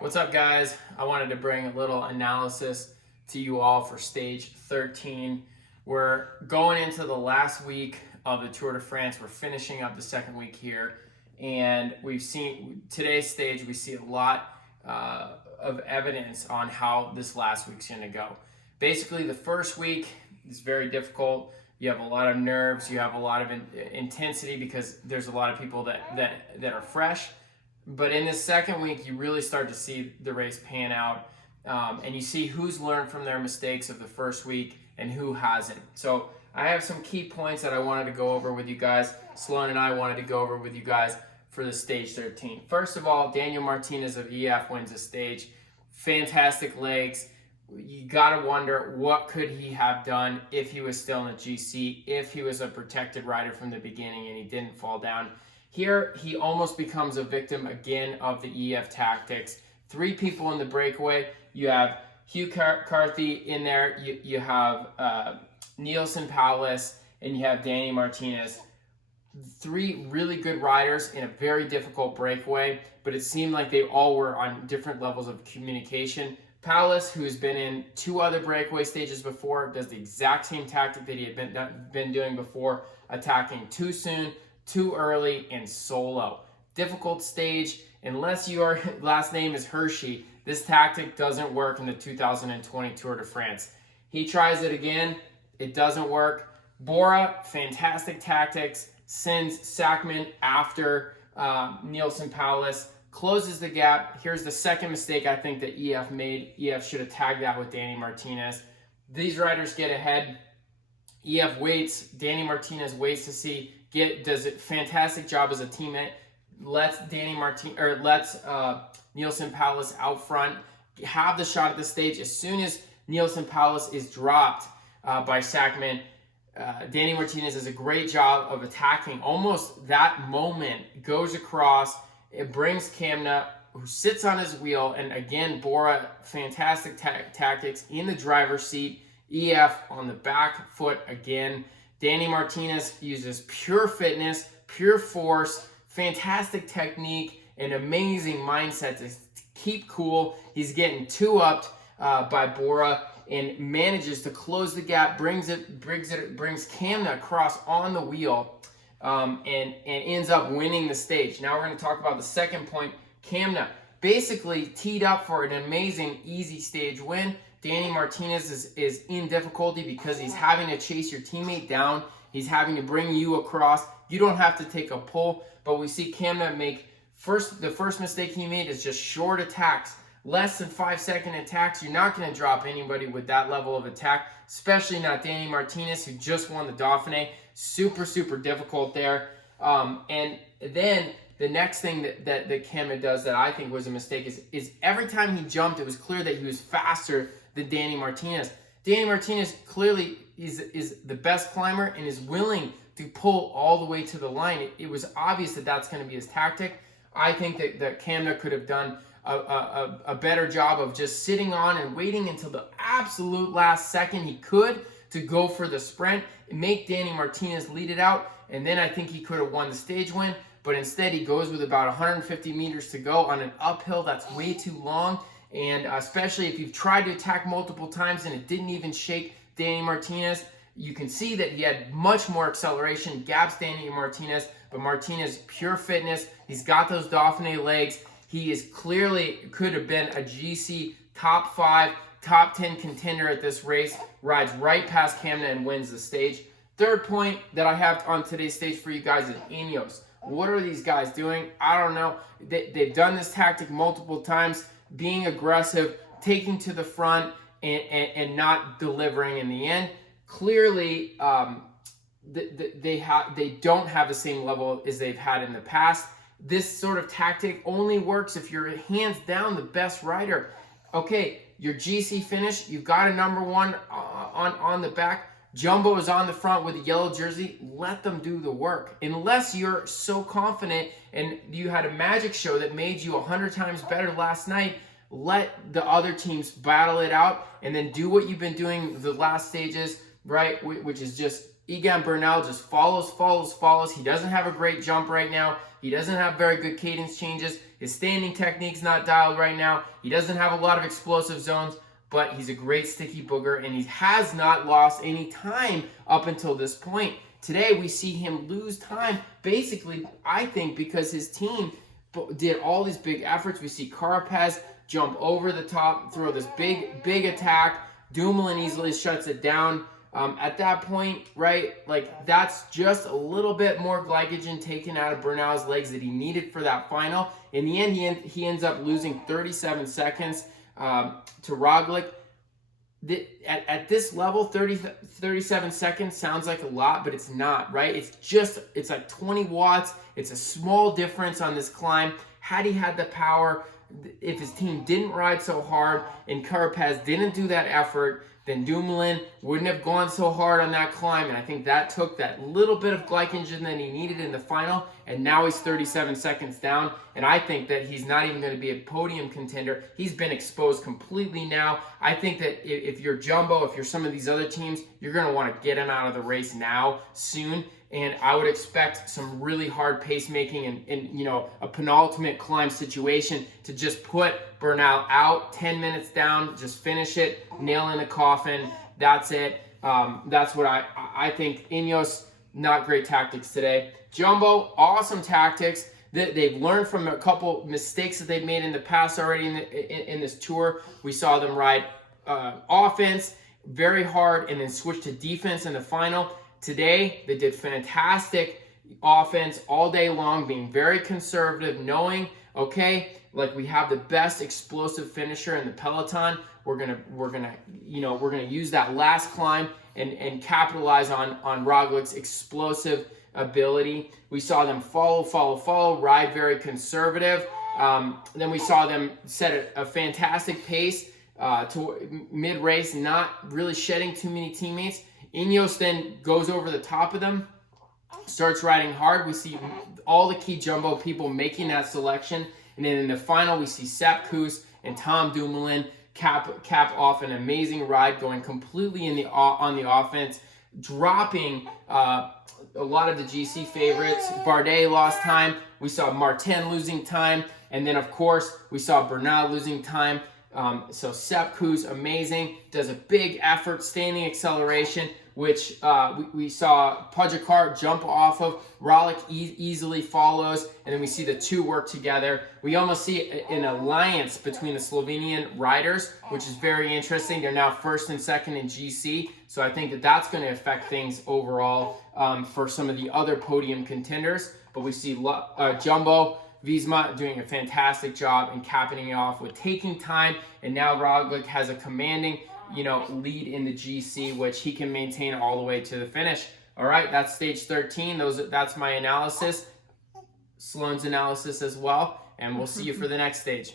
What's up, guys? I wanted to bring a little analysis to you all for stage 13. We're going into the last week of the Tour de France. We're finishing up the second week here, and we've seen today's stage. We see a lot of evidence on how this last week's going to go. Basically, the first week is very difficult. You have a lot of nerves. You have a lot of intensity because there's a lot of people that are fresh. But in this second week, you really start to see the race pan out, and you see who's learned from their mistakes of the first week and who hasn't. So I have some key points that I wanted to go over with you guys. Sloan and I wanted to go over with you guys for the stage 13. First of all, Daniel Martinez of EF wins the stage. Fantastic legs. You got to wonder what could he have done if he was still in the GC, if he was a protected rider from the beginning and he didn't fall down. Here, he almost becomes a victim again of the EF tactics. Three people in the breakaway. You have Hugh Carthy in there. You have Neilson Powless, and you have Danny Martinez. Three really good riders in a very difficult breakaway, but it seemed like they all were on different levels of communication. Powless, who's been in two other breakaway stages before, does the exact same tactic that he had been doing before, attacking too soon, too early, and solo. Difficult stage. Unless your last name is Hershey, this tactic doesn't work in the 2020 Tour de France. He tries it again. It doesn't work. Bora, fantastic tactics, sends Sackman after Neilson Powless, closes the gap. Here's the second mistake I think that EF made. EF should have tagged that with Danny Martinez. These riders get ahead. EF waits. Danny Martinez waits to see. Does a fantastic job as a teammate. Lets Neilson Powless out front have the shot at the stage. As soon as Neilson Powless is dropped by Sackman, Danny Martinez does a great job of attacking. Almost that moment goes across. It brings Kamna, who sits on his wheel, and again, Bora, fantastic tactics in the driver's seat. EF on the back foot again. Danny Martinez uses pure fitness, pure force, fantastic technique, and amazing mindset to keep cool. He's getting two-upped by Bora and manages to close the gap, brings Kamna across on the wheel, and ends up winning the stage. Now we're going to talk about the second point. Kamna basically teed up for an amazing, easy stage win. Danny Martinez is in difficulty because he's having to chase your teammate down. He's having to bring you across. You don't have to take a pull, but we see Kamna make the first mistake he made is just short attacks, less than 5-second attacks. You're not going to drop anybody with that level of attack, especially not Danny Martinez, who just won the Dauphiné. Super, super difficult there. And then the next thing that Kamna does that I think was a mistake is every time he jumped, it was clear that he was faster than Danny Martinez. Danny Martinez clearly is the best climber and is willing to pull all the way to the line. It was obvious that that's going to be his tactic. I think that Kamna could have done a better job of just sitting on and waiting until the absolute last second he could to go for the sprint and make Danny Martinez lead it out, and then I think he could have won the stage win. But instead, he goes with about 150 meters to go on an uphill that's way too long. And especially if you've tried to attack multiple times and it didn't even shake Danny Martinez, you can see that he had much more acceleration, gaps Danny Martinez, but Martinez, pure fitness. He's got those Dauphiné legs. He is clearly could have been a GC top 5, top 10 contender at this race, rides right past Kamna and wins the stage. Third point that I have on today's stage for you guys is Ineos. What are these guys doing? I don't know. They've done this tactic multiple times, being aggressive, taking to the front, and not delivering in the end. Clearly, they don't have the same level as they've had in the past. This sort of tactic only works if you're hands down the best rider. Okay, your GC finish, you've got a number one on the back. Jumbo is on the front with a yellow jersey. Let them do the work. Unless you're so confident and you had a magic show that made you 100 times better last night, let the other teams battle it out and then do what you've been doing the last stages, right? Which is just Egan Bernal just follows. He doesn't have a great jump right now. He doesn't have very good cadence changes. His standing technique's not dialed right now. He doesn't have a lot of explosive zones, but he's a great sticky booger, and he has not lost any time up until this point. Today, we see him lose time, basically, I think, because his team did all these big efforts. We see Carapaz jump over the top, throw this big attack. Dumoulin easily shuts it down. At that point, right, like that's just a little bit more glycogen taken out of Bernal's legs that he needed for that final. In the end, he ends up losing 37 seconds to Roglic. At this level, 37 seconds sounds like a lot, but it's not, right? It's like 20 watts. It's a small difference on this climb. Had he had the power, if his team didn't ride so hard and Carapaz didn't do that effort, then Dumoulin wouldn't have gone so hard on that climb. And I think that took that little bit of glycogen that he needed in the final. And now he's 37 seconds down. And I think that he's not even going to be a podium contender. He's been exposed completely now. I think that if you're Jumbo, if you're some of these other teams, you're going to want to get him out of the race now, soon. And I would expect some really hard pacemaking and a penultimate climb situation to just put Bernal out, 10 minutes down, just finish it, nail in the coffin. That's it. That's what I think. Ineos, not great tactics today. Jumbo, awesome tactics. They've learned from a couple mistakes that they've made in the past already in this tour. We saw them ride offense very hard and then switch to defense in the final. Today, they did fantastic offense all day long, being very conservative, knowing, okay, like we have the best explosive finisher in the peloton. We're gonna use that last climb and capitalize on Roglic's explosive ability. We saw them follow, ride very conservative. Then we saw them set a fantastic pace to mid-race, not really shedding too many teammates. Ineos then goes over the top of them, starts riding hard. We see all the key Jumbo people making that selection. And then in the final, we see Sepp Kuss and Tom Dumoulin cap off an amazing ride, going completely on the offense, dropping a lot of the GC favorites. Bardet lost time. We saw Martin losing time. And then, of course, we saw Bernal losing time. So Sepp Kuss, amazing, does a big effort, standing acceleration, which we saw Pogačar jump off of. Roglic easily follows, and then we see the two work together. We almost see an alliance between the Slovenian riders, which is very interesting. They're now first and second in GC, so I think that that's going to affect things overall for some of the other podium contenders. But we see Jumbo Visma doing a fantastic job and capping it off with taking time, and now Roglic has a commanding lead in the GC, which he can maintain all the way to the finish. All right, that's stage 13. That's my analysis, Sloan's analysis as well, and we'll see you for the next stage.